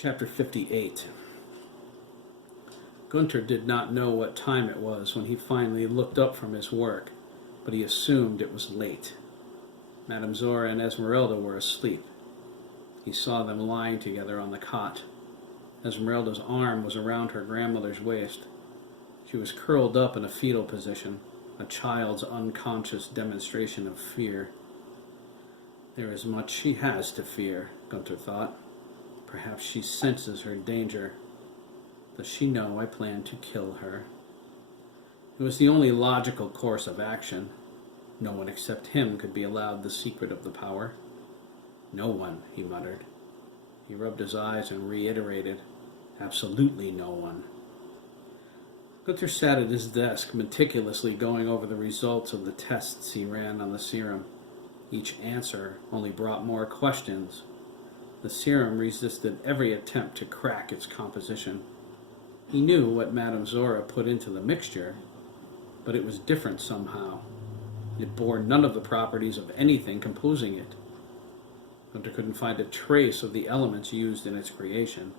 Chapter 58. Gunther did not know what time it was when he finally looked up from his work, but he assumed it was late. Madame Zora and Esmeralda were asleep. He saw them lying together on the cot. Esmeralda's arm was around her grandmother's waist. She was curled up in a fetal position, a child's unconscious demonstration of fear. There is much she has to fear, Gunther thought. Perhaps she senses her danger. Does she know I plan to kill her? It was the only logical course of action. No one except him could be allowed the secret of the power. No one, he muttered. He rubbed his eyes and reiterated, absolutely no one. Gunther sat at his desk, meticulously going over the results of the tests he ran on the serum. Each answer only brought more questions. The serum resisted every attempt to crack its composition. He knew what Madame Zora put into the mixture, but it was different somehow. It bore none of the properties of anything composing it. Gunther couldn't find a trace of the elements used in its creation.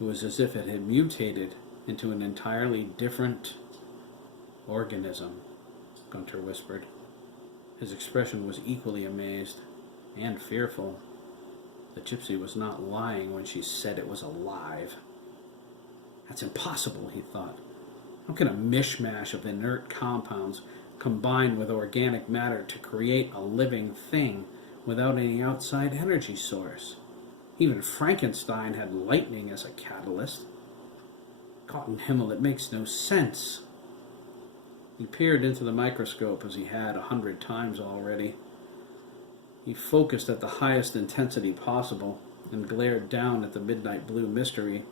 It was as if it had mutated into an entirely different organism, Gunther whispered. His expression was equally amazed and fearful. The gypsy was not lying when she said it was alive. That's impossible, he thought. How can a mishmash of inert compounds combine with organic matter to create a living thing without any outside energy source? Even Frankenstein had lightning as a catalyst. God in Himmel, it makes no sense. He peered into the microscope as he had 100 times already. He focused at the highest intensity possible and glared down at the midnight blue mystery.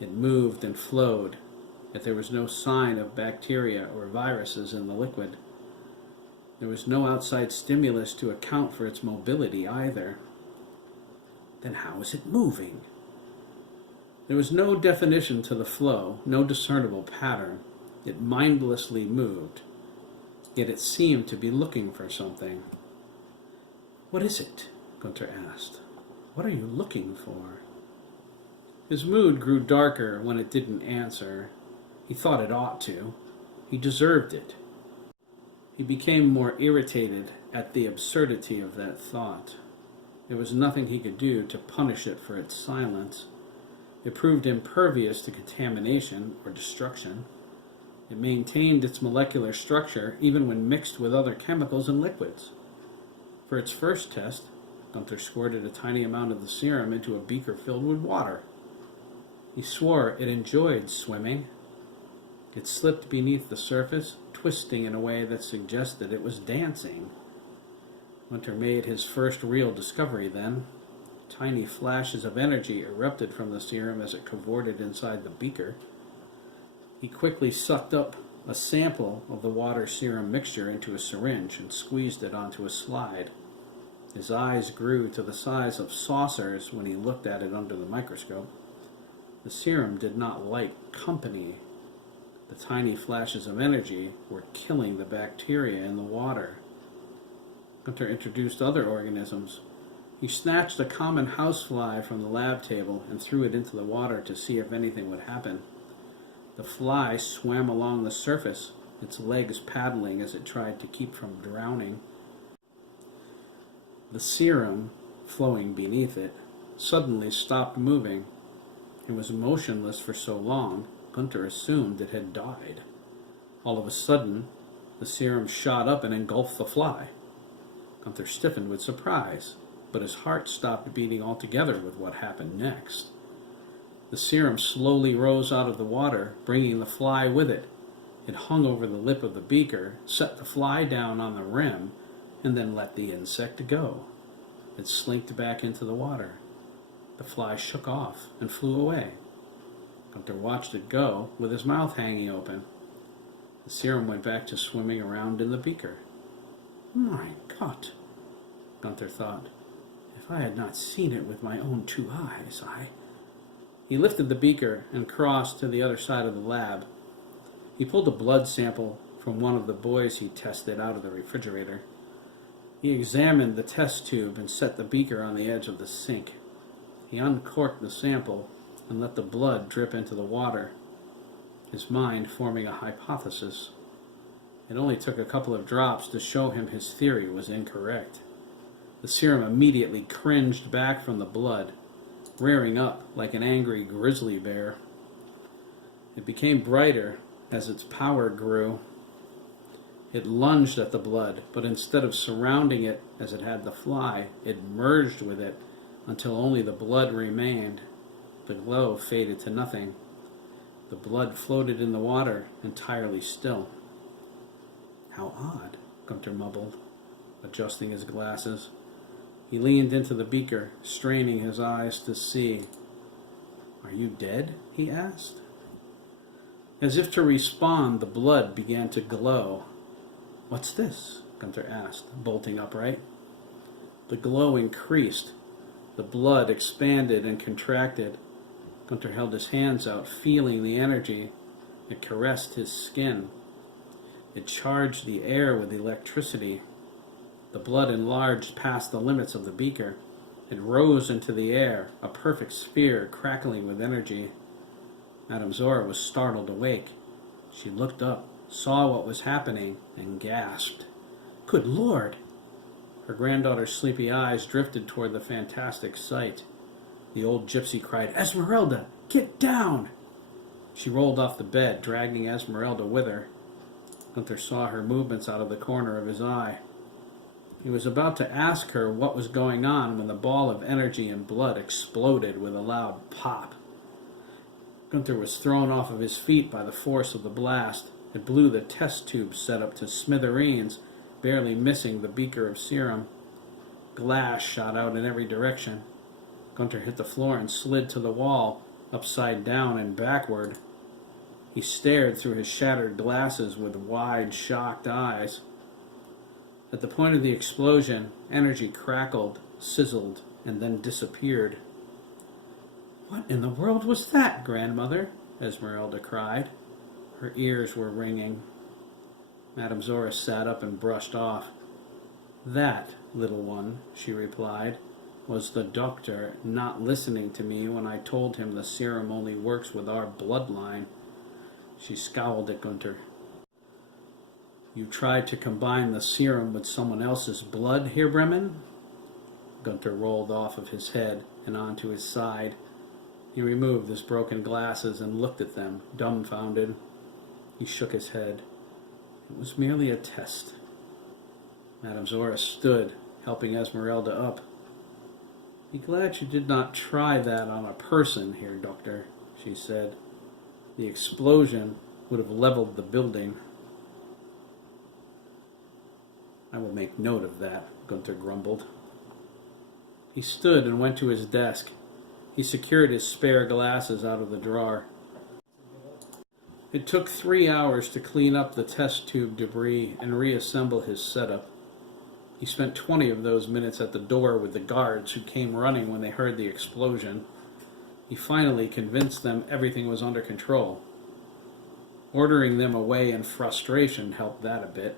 It moved and flowed, yet there was no sign of bacteria or viruses in the liquid. There was no outside stimulus to account for its mobility either. Then how is it moving? There was no definition to the flow, no discernible pattern. It mindlessly moved, yet it seemed to be looking for something. What is it? Gunther asked. What are you looking for? His mood grew darker when it didn't answer. He thought it ought to. He deserved it. He became more irritated at the absurdity of that thought. There was nothing he could do to punish it for its silence. It proved impervious to contamination or destruction. It maintained its molecular structure even when mixed with other chemicals and liquids. For its first test, Gunther squirted a tiny amount of the serum into a beaker filled with water. He swore it enjoyed swimming. It slipped beneath the surface, twisting in a way that suggested it was dancing. Gunther made his first real discovery then. Tiny flashes of energy erupted from the serum as it cavorted inside the beaker. He quickly sucked up a sample of the water-serum mixture into a syringe and squeezed it onto a slide. His eyes grew to the size of saucers when he looked at it under the microscope. The serum did not like company. The tiny flashes of energy were killing the bacteria in the water. Gunther introduced other organisms. He snatched a common housefly from the lab table and threw it into the water to see if anything would happen. The fly swam along the surface, its legs paddling as it tried to keep from drowning. The serum, flowing beneath it, suddenly stopped moving. It was motionless for so long, Gunther assumed it had died. All of a sudden, the serum shot up and engulfed the fly. Gunther stiffened with surprise, but his heart stopped beating altogether with what happened next. The serum slowly rose out of the water, bringing the fly with it. It hung over the lip of the beaker, set the fly down on the rim, and then let the insect go. It slinked back into the water. The fly shook off and flew away. Gunther watched it go with his mouth hanging open. The serum went back to swimming around in the beaker. My God, Gunther thought. If I had not seen it with my own 2 eyes, He lifted the beaker and crossed to the other side of the lab. He pulled a blood sample from one of the boys he tested out of the refrigerator. He examined the test tube and set the beaker on the edge of the sink. He uncorked the sample and let the blood drip into the water, his mind forming a hypothesis. It only took a couple of drops to show him his theory was incorrect. The serum immediately cringed back from the blood, rearing up like an angry grizzly bear. It became brighter as its power grew. It lunged at the blood, but instead of surrounding it as it had the fly, it merged with it until only the blood remained. The glow faded to nothing. The blood floated in the water, entirely still. "How odd," Gunter mumbled, adjusting his glasses. He leaned into the beaker, straining his eyes to see. "Are you dead?" he asked. As if to respond, the blood began to glow. "What's this?" Gunter asked, bolting upright. The glow increased. The blood expanded and contracted. Gunter held his hands out, feeling the energy. It caressed his skin. It charged the air with electricity. The blood enlarged past the limits of the beaker. It rose into the air, a perfect sphere crackling with energy. Madame Zora was startled awake. She looked up, saw what was happening, and gasped. "Good Lord!" Her granddaughter's sleepy eyes drifted toward the fantastic sight. The old gypsy cried, "Esmeralda, get down!" She rolled off the bed, dragging Esmeralda with her. Gunther saw her movements out of the corner of his eye. He was about to ask her what was going on when the ball of energy and blood exploded with a loud pop. Gunther was thrown off of his feet by the force of the blast. It blew the test tube setup to smithereens, barely missing the beaker of serum. Glass shot out in every direction. Gunther hit the floor and slid to the wall, upside down and backward. He stared through his shattered glasses with wide, shocked eyes. At the point of the explosion, energy crackled, sizzled, and then disappeared. "What in the world was that, Grandmother?" Esmeralda cried. Her ears were ringing. Madame Zora sat up and brushed off. "That, little one," she replied, "was the doctor not listening to me when I told him the serum only works with our bloodline." She scowled at Gunther. "You tried to combine the serum with someone else's blood, Herr Bremen?" Gunther rolled off of his head and onto his side. He removed his broken glasses and looked at them, dumbfounded. He shook his head. "It was merely a test." Madame Zora stood, helping Esmeralda up. "Be glad you did not try that on a person, Herr Doctor," she said. "The explosion would have leveled the building." "I will make note of that," Gunther grumbled. He stood and went to his desk. He secured his spare glasses out of the drawer. It took 3 hours to clean up the test tube debris and reassemble his setup. He spent 20 of those minutes at the door with the guards who came running when they heard the explosion. He finally convinced them everything was under control. Ordering them away in frustration helped that a bit.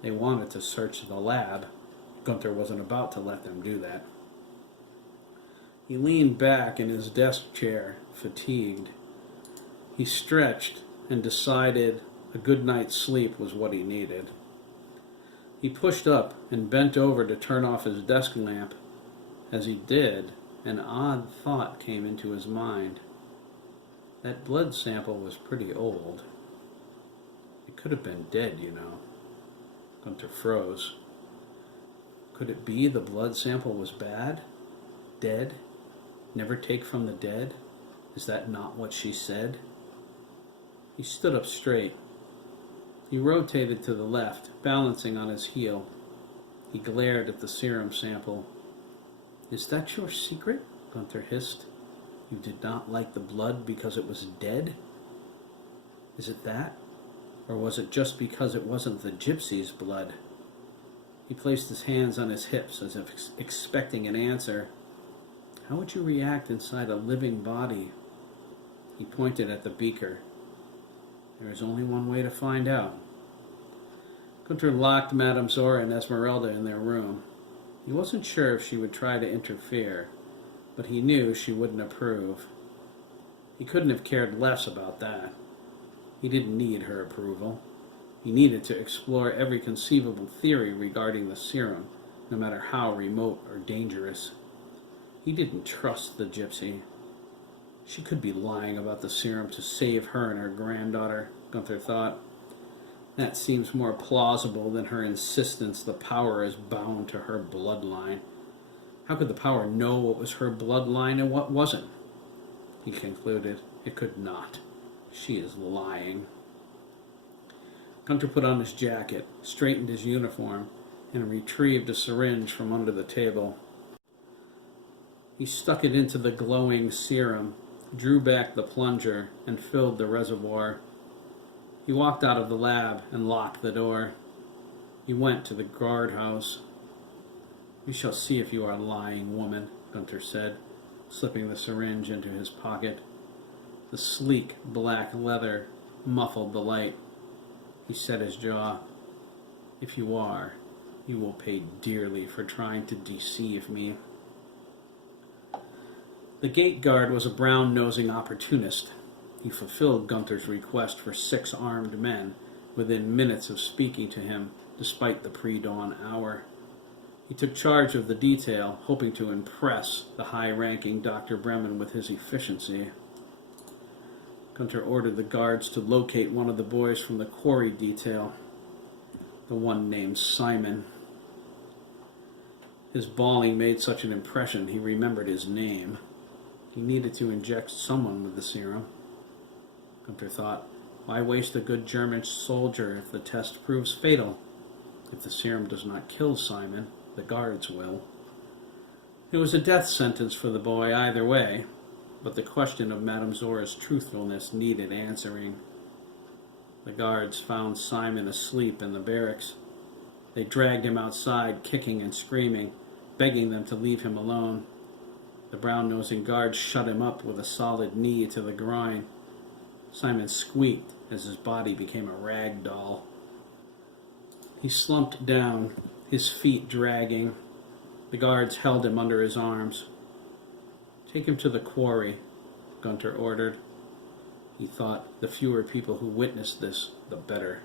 They wanted to search the lab. Gunther wasn't about to let them do that. He leaned back in his desk chair, fatigued. He stretched and decided a good night's sleep was what he needed. He pushed up and bent over to turn off his desk lamp. As he did, an odd thought came into his mind. That blood sample was pretty old. It could have been dead, you know. Gunther froze. Could it be the blood sample was bad? Dead? Never take from the dead? Is that not what she said? He stood up straight. He rotated to the left, balancing on his heel. He glared at the serum sample. "Is that your secret?" Gunther hissed. "You did not like the blood because it was dead? Is it that? Or was it just because it wasn't the gypsy's blood?" He placed his hands on his hips as if expecting an answer. "How would you react inside a living body?" He pointed at the beaker. "There is only one way to find out." Gunther locked Madame Zora and Esmeralda in their room. He wasn't sure if she would try to interfere, but he knew she wouldn't approve. He couldn't have cared less about that. He didn't need her approval. He needed to explore every conceivable theory regarding the serum, no matter how remote or dangerous. He didn't trust the gypsy. She could be lying about the serum to save her and her granddaughter, Gunther thought. That seems more plausible than her insistence the power is bound to her bloodline. How could the power know what was her bloodline and what wasn't? He concluded. It could not. She is lying. Gunther put on his jacket, straightened his uniform, and retrieved a syringe from under the table. He stuck it into the glowing serum, drew back the plunger, and filled the reservoir. He walked out of the lab and locked the door. He went to the guardhouse. "We shall see if you are lying, woman," Gunther said, slipping the syringe into his pocket. The sleek black leather muffled the light. He set his jaw. "If you are, you will pay dearly for trying to deceive me." The gate guard was a brown-nosing opportunist. He fulfilled Gunther's request for 6 armed men within minutes of speaking to him, despite the pre-dawn hour. He took charge of the detail, hoping to impress the high-ranking Dr. Bremen with his efficiency. Gunther ordered the guards to locate one of the boys from the quarry detail, the one named Simon. His bawling made such an impression he remembered his name. He needed to inject someone with the serum. Gunther thought, why waste a good German soldier if the test proves fatal? If the serum does not kill Simon, the guards will. It was a death sentence for the boy either way, but the question of Madame Zora's truthfulness needed answering. The guards found Simon asleep in the barracks. They dragged him outside, kicking and screaming, begging them to leave him alone. The brown-nosing guards shut him up with a solid knee to the groin. Simon squeaked as his body became a rag doll. He slumped down, his feet dragging. The guards held him under his arms. "Take him to the quarry," Gunther ordered. He thought the fewer people who witnessed this, the better.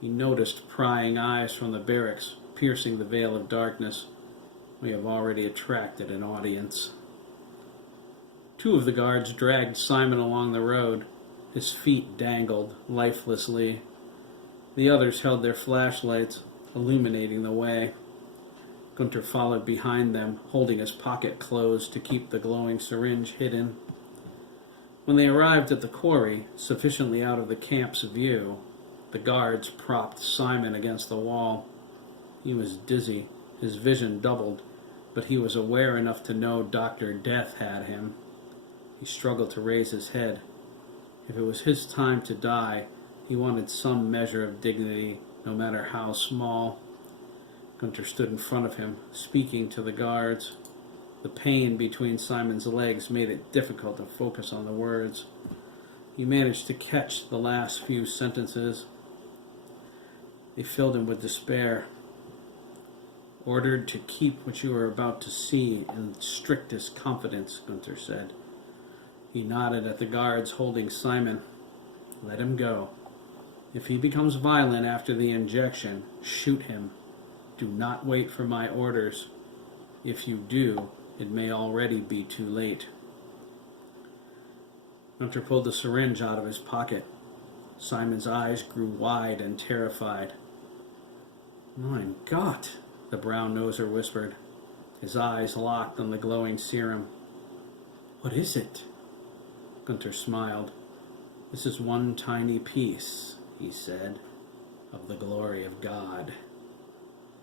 He noticed prying eyes from the barracks, piercing the veil of darkness. We have already attracted an audience. 2 of the guards dragged Simon along the road. His feet dangled lifelessly. The others held their flashlights, illuminating the way. Gunther followed behind them, holding his pocket closed to keep the glowing syringe hidden. When they arrived at the quarry, sufficiently out of the camp's view, the guards propped Simon against the wall. He was dizzy, his vision doubled, but he was aware enough to know Dr. Death had him. He struggled to raise his head. If it was his time to die, he wanted some measure of dignity, no matter how small. Gunther stood in front of him, speaking to the guards. The pain between Simon's legs made it difficult to focus on the words. He managed to catch the last few sentences. They filled him with despair. "Ordered to keep what you are about to see in strictest confidence," Gunther said. He nodded at the guards holding Simon. "Let him go. If he becomes violent after the injection, shoot him. Do not wait for my orders. If you do, it may already be too late." Gunther pulled the syringe out of his pocket. Simon's eyes grew wide and terrified. "Mein Gott," the brown-noser whispered. His eyes locked on the glowing serum. "What is it?" Gunther smiled. "This is one tiny piece," he said, "of the glory of God."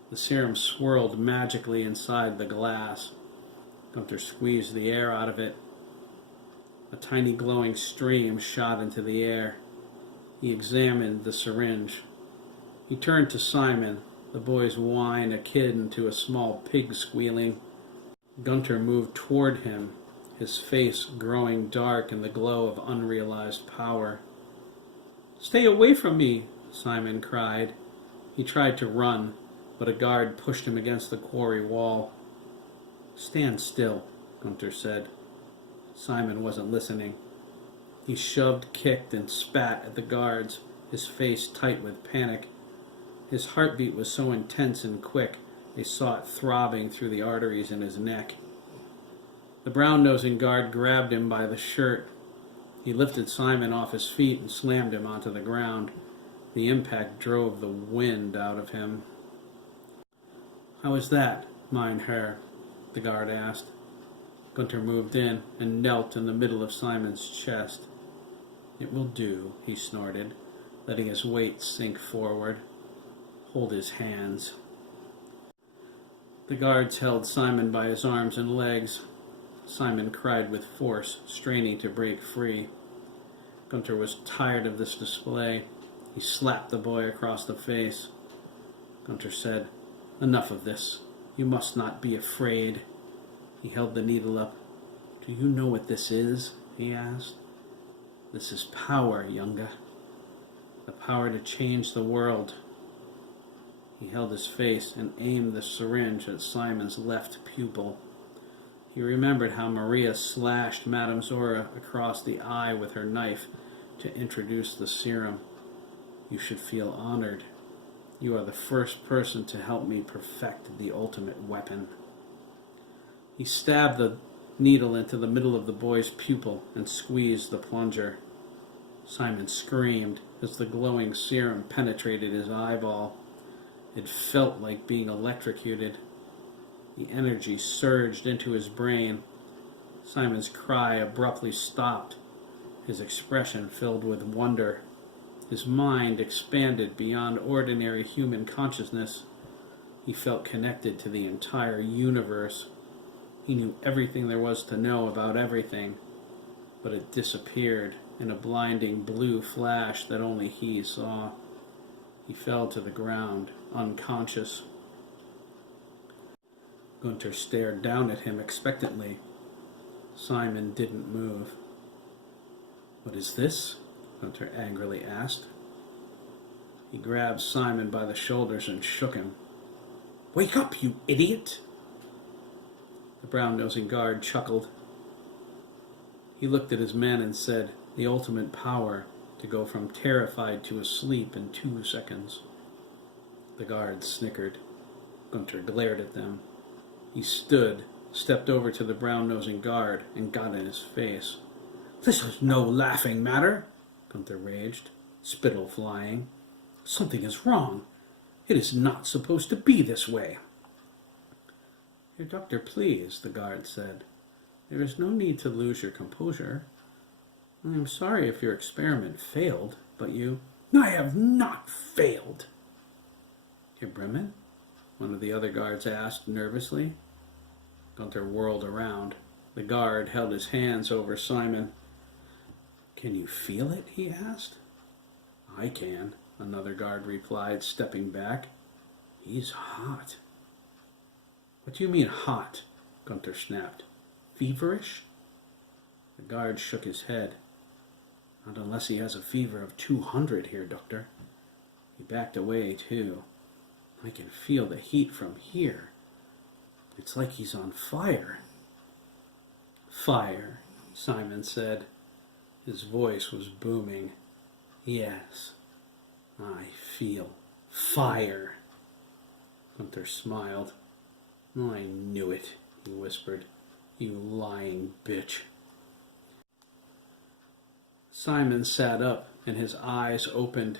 The serum swirled magically inside the glass. Gunther squeezed the air out of it. A tiny glowing stream shot into the air. He examined the syringe. He turned to Simon, the boy's whine akin to a small pig squealing. Gunther moved toward him, his face growing dark in the glow of unrealized power. "Stay away from me," Simon cried. He tried to run, but a guard pushed him against the quarry wall. "Stand still," Gunter said. Simon wasn't listening. He shoved, kicked, and spat at the guards, his face tight with panic. His heartbeat was so intense and quick, they saw it throbbing through the arteries in his neck. The brown-nosing guard grabbed him by the shirt. He lifted Simon off his feet and slammed him onto the ground. The impact drove the wind out of him. "How is that, mein Herr?" the guard asked. Gunter moved in and knelt in the middle of Simon's chest. "It will do," he snorted, letting his weight sink forward. "Hold his hands." The guards held Simon by his arms and legs. Simon cried with force, straining to break free. Gunter was tired of this display. He slapped the boy across the face. Gunter said, "Enough of this. You must not be afraid." He held the needle up. "Do you know what this is?" he asked. "This is power, Younga. The power to change the world." He held his face and aimed the syringe at Simon's left pupil. He remembered how Maria slashed Madame Zora across the eye with her knife to introduce the serum. "You should feel honored. You are the first person to help me perfect the ultimate weapon." He stabbed the needle into the middle of the boy's pupil and squeezed the plunger. Simon screamed as the glowing serum penetrated his eyeball. It felt like being electrocuted. The energy surged into his brain. Simon's cry abruptly stopped, his expression filled with wonder. His mind expanded beyond ordinary human consciousness. He felt connected to the entire universe. He knew everything there was to know about everything, but it disappeared in a blinding blue flash that only he saw. He fell to the ground, unconscious. Gunter stared down at him expectantly. Simon didn't move. "What is this?" Gunter angrily asked. He grabbed Simon by the shoulders and shook him. "Wake up, you idiot!" The brown-nosing guard chuckled. He looked at his men and said, "The ultimate power to go from terrified to asleep in 2 seconds." The guards snickered. Gunter glared at them. He stood, stepped over to the brown-nosing guard, and got in his face. "This is no laughing matter," Gunter raged, spittle flying. "Something is wrong. It is not supposed to be this way." "Your doctor, please," the guard said. "There is no need to lose your composure. I am sorry if your experiment failed, but you—" "I have not failed." "Herr Bremen?" one of the other guards asked nervously. Gunter whirled around. The guard held his hands over Simon. "Can you feel it?" he asked. "I can," another guard replied, stepping back. "He's hot." "What do you mean, hot?" Gunter snapped. "Feverish?" The guard shook his head. "Not unless he has a fever of 200 here, Doctor." He backed away, too. "I can feel the heat from here. It's like he's on fire." "Fire," Simon said. His voice was booming. "Yes, I feel fire." Gunter smiled. "I knew it," he whispered. "You lying bitch." Simon sat up and his eyes opened.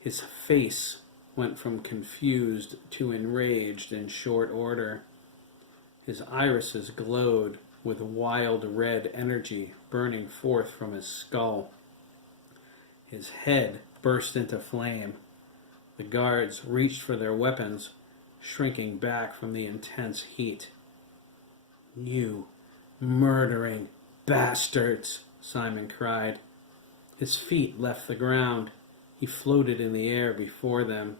His face went from confused to enraged in short order. His irises glowed with wild red energy burning forth from his skull. His head burst into flame. The guards reached for their weapons, shrinking back from the intense heat. "You murdering bastards!" Simon cried. His feet left the ground. He floated in the air before them.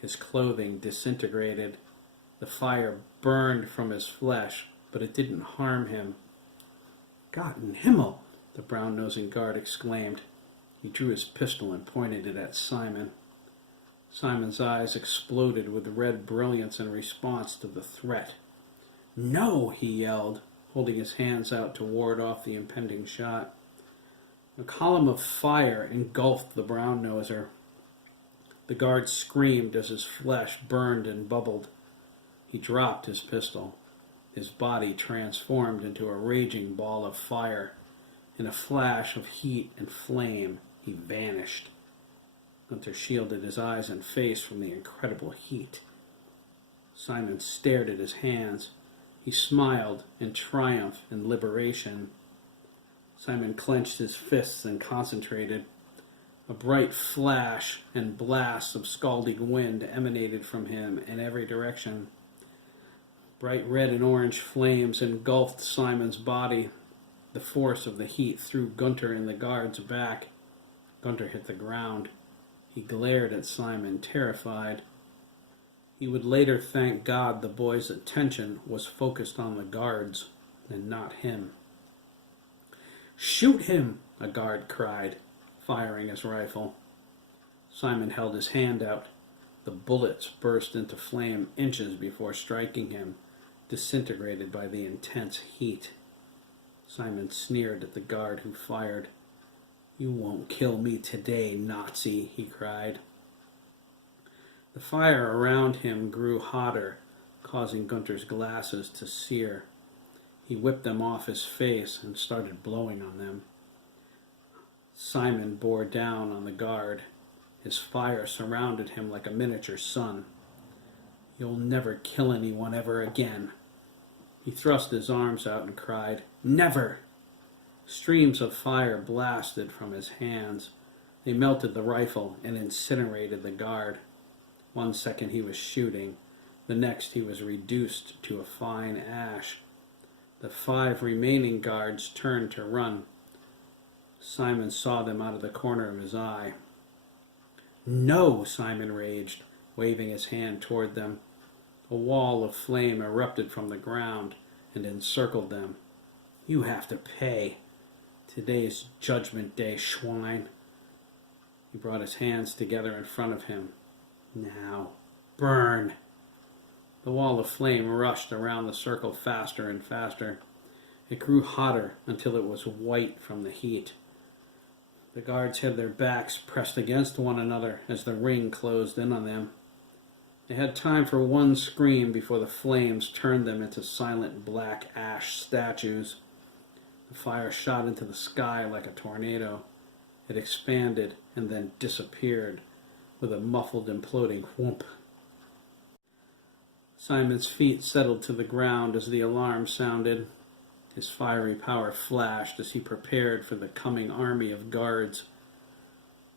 His clothing disintegrated. The fire burned from his flesh, but it didn't harm him. "Gott in Himmel!" the brown-nosing guard exclaimed. He drew his pistol and pointed it at Simon. Simon's eyes exploded with red brilliance in response to the threat. "No!" he yelled, holding his hands out to ward off the impending shot. A column of fire engulfed the brown-noser. The guard screamed as his flesh burned and bubbled. He dropped his pistol. His body transformed into a raging ball of fire. In a flash of heat and flame, he vanished. Gunther shielded his eyes and face from the incredible heat. Simon stared at his hands. He smiled in triumph and liberation. Simon clenched his fists and concentrated. A bright flash and blast of scalding wind emanated from him in every direction. Bright red and orange flames engulfed Simon's body. The force of the heat threw Gunther in the guard's back. Gunther hit the ground. He glared at Simon, terrified. He would later thank God the boy's attention was focused on the guards and not him. "Shoot him!" a guard cried, firing his rifle. Simon held his hand out. The bullets burst into flame inches before striking him, disintegrated by the intense heat. Simon sneered at the guard who fired. "You won't kill me today, Nazi," he cried. The fire around him grew hotter, causing Gunther's glasses to sear. He whipped them off his face and started blowing on them. Simon bore down on the guard. His fire surrounded him like a miniature sun. "You'll never kill anyone ever again." He thrust his arms out and cried, "Never!" Streams of fire blasted from his hands. They melted the rifle and incinerated the guard. 1 second he was shooting. The next he was reduced to a fine ash. The 5 remaining guards turned to run. Simon saw them out of the corner of his eye. "No!" Simon raged, waving his hand toward them. A wall of flame erupted from the ground and encircled them. "You have to pay. Today's Judgment Day, swine." He brought his hands together in front of him. "Now, burn!" The wall of flame rushed around the circle faster and faster. It grew hotter until it was white from the heat. The guards had their backs pressed against one another as the ring closed in on them. They had time for one scream before the flames turned them into silent black ash statues. The fire shot into the sky like a tornado. It expanded and then disappeared with a muffled imploding whoomp. Simon's feet settled to the ground as the alarm sounded. His fiery power flashed as he prepared for the coming army of guards.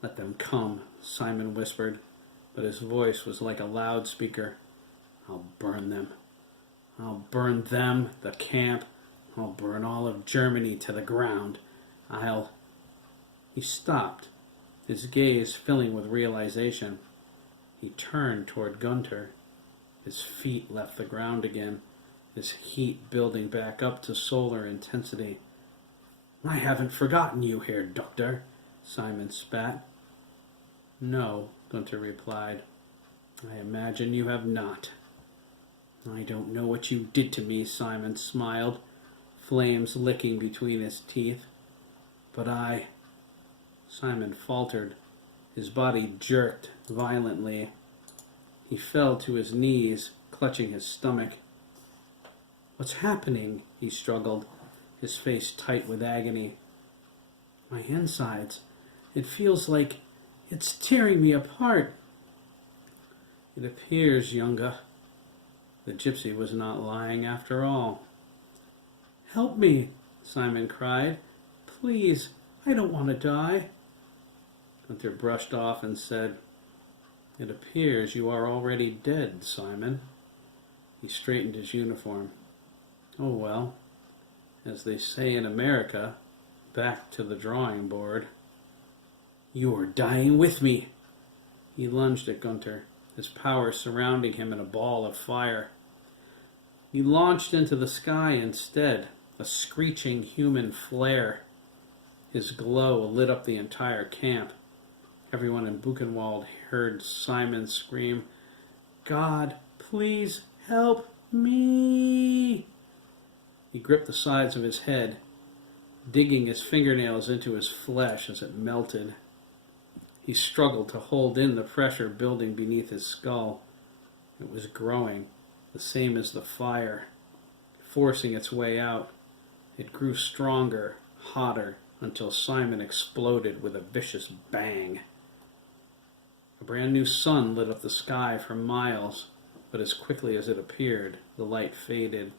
"Let them come," Simon whispered, but his voice was like a loudspeaker. "I'll burn them. I'll burn them, the camp. I'll burn all of Germany to the ground. I'll..." He stopped, his gaze filling with realization. He turned toward Gunther. His feet left the ground again, his heat building back up to solar intensity. "I haven't forgotten you here, Doctor," Simon spat. "No," Gunther replied. "I imagine you have not." "I don't know what you did to me," Simon smiled, flames licking between his teeth. "But I..." Simon faltered. His body jerked violently. He fell to his knees, clutching his stomach. "What's happening?" he struggled, his face tight with agony. "My insides. It feels like it's tearing me apart." "It appears, Younga." The gypsy was not lying after all. "Help me," Simon cried. "Please, I don't want to die." Gunther brushed off and said, "It appears you are already dead, Simon." He straightened his uniform. "Oh well, as they say in America, back to the drawing board." "You're dying with me." He lunged at Gunther, his power surrounding him in a ball of fire. He launched into the sky instead, a screeching human flare. His glow lit up the entire camp. Everyone in Buchenwald heard Simon scream, "God, please help me!" He gripped the sides of his head, digging his fingernails into his flesh as it melted. He struggled to hold in the pressure building beneath his skull. It was growing, the same as the fire, forcing its way out. It grew stronger, hotter, until Simon exploded with a vicious bang. A brand new sun lit up the sky for miles, but as quickly as it appeared, the light faded.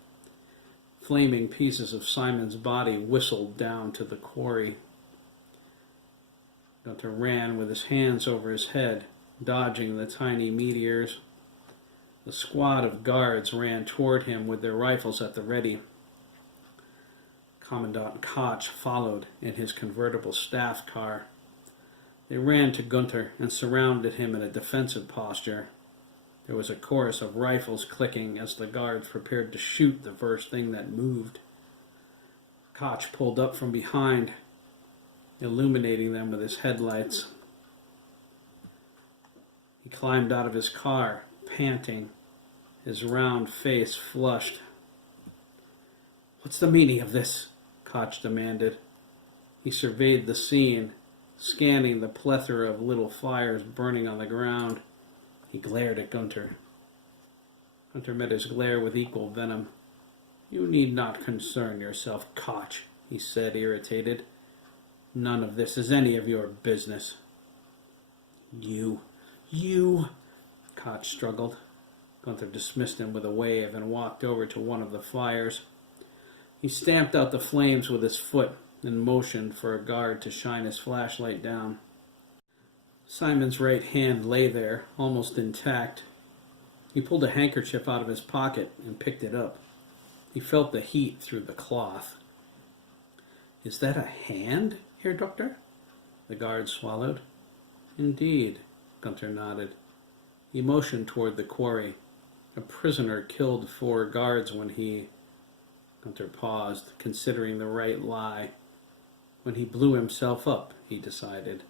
Flaming pieces of Simon's body whistled down to the quarry. Gunter ran with his hands over his head, dodging the tiny meteors. The squad of guards ran toward him with their rifles at the ready. Commandant Koch followed in his convertible staff car. They ran to Gunter and surrounded him in a defensive posture. There was a chorus of rifles clicking as the guards prepared to shoot the first thing that moved. Koch pulled up from behind, illuminating them with his headlights. He climbed out of his car, panting, his round face flushed. "What's the meaning of this?" Koch demanded. He surveyed the scene, scanning the plethora of little fires burning on the ground. He glared at Gunter. Gunter met his glare with equal venom. "You need not concern yourself, Koch," he said, irritated. "None of this is any of your business." You, Koch struggled. Gunter dismissed him with a wave and walked over to one of the fires. He stamped out the flames with his foot and motioned for a guard to shine his flashlight down. Simon's right hand lay there, almost intact. He pulled a handkerchief out of his pocket and picked it up. He felt the heat through the cloth. "Is that a hand, Herr Doctor?" The guard swallowed. "Indeed," Gunter nodded. He motioned toward the quarry. "A prisoner killed 4 guards when he..." Gunter paused, considering the right lie. "When he blew himself up," he decided.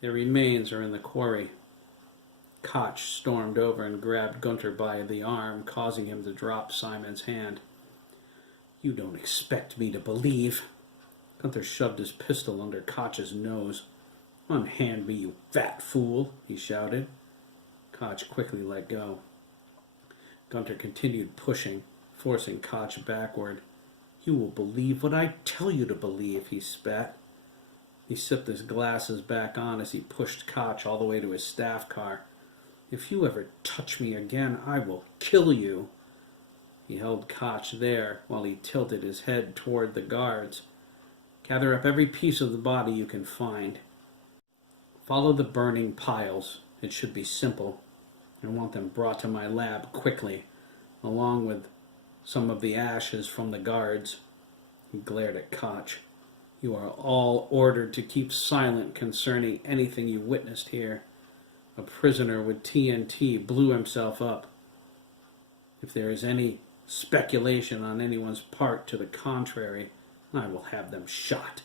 "Their remains are in the quarry." Koch stormed over and grabbed Gunter by the arm, causing him to drop Simon's hand. "You don't expect me to believe..." Gunter shoved his pistol under Koch's nose. "Unhand me, you fat fool," he shouted. Koch quickly let go. Gunter continued pushing, forcing Koch backward. "You will believe what I tell you to believe," he spat. He sipped his glasses back on as he pushed Koch all the way to his staff car. "If you ever touch me again, I will kill you." He held Koch there while he tilted his head toward the guards. "Gather up every piece of the body you can find. Follow the burning piles. It should be simple. I want them brought to my lab quickly, along with some of the ashes from the guards." He glared at Koch. "You are all ordered to keep silent concerning anything you witnessed here. A prisoner with TNT blew himself up. If there is any speculation on anyone's part to the contrary, I will have them shot."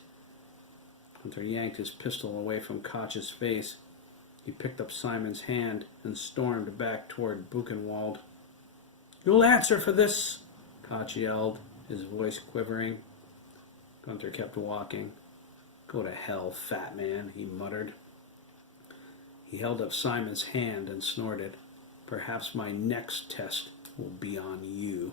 Hunter yanked his pistol away from Koch's face. He picked up Simon's hand and stormed back toward Buchenwald. "You'll answer for this," Koch yelled, his voice quivering. Gunter kept walking. "Go to hell, fat man," he muttered. He held up Simon's hand and snorted. "Perhaps my next test will be on you."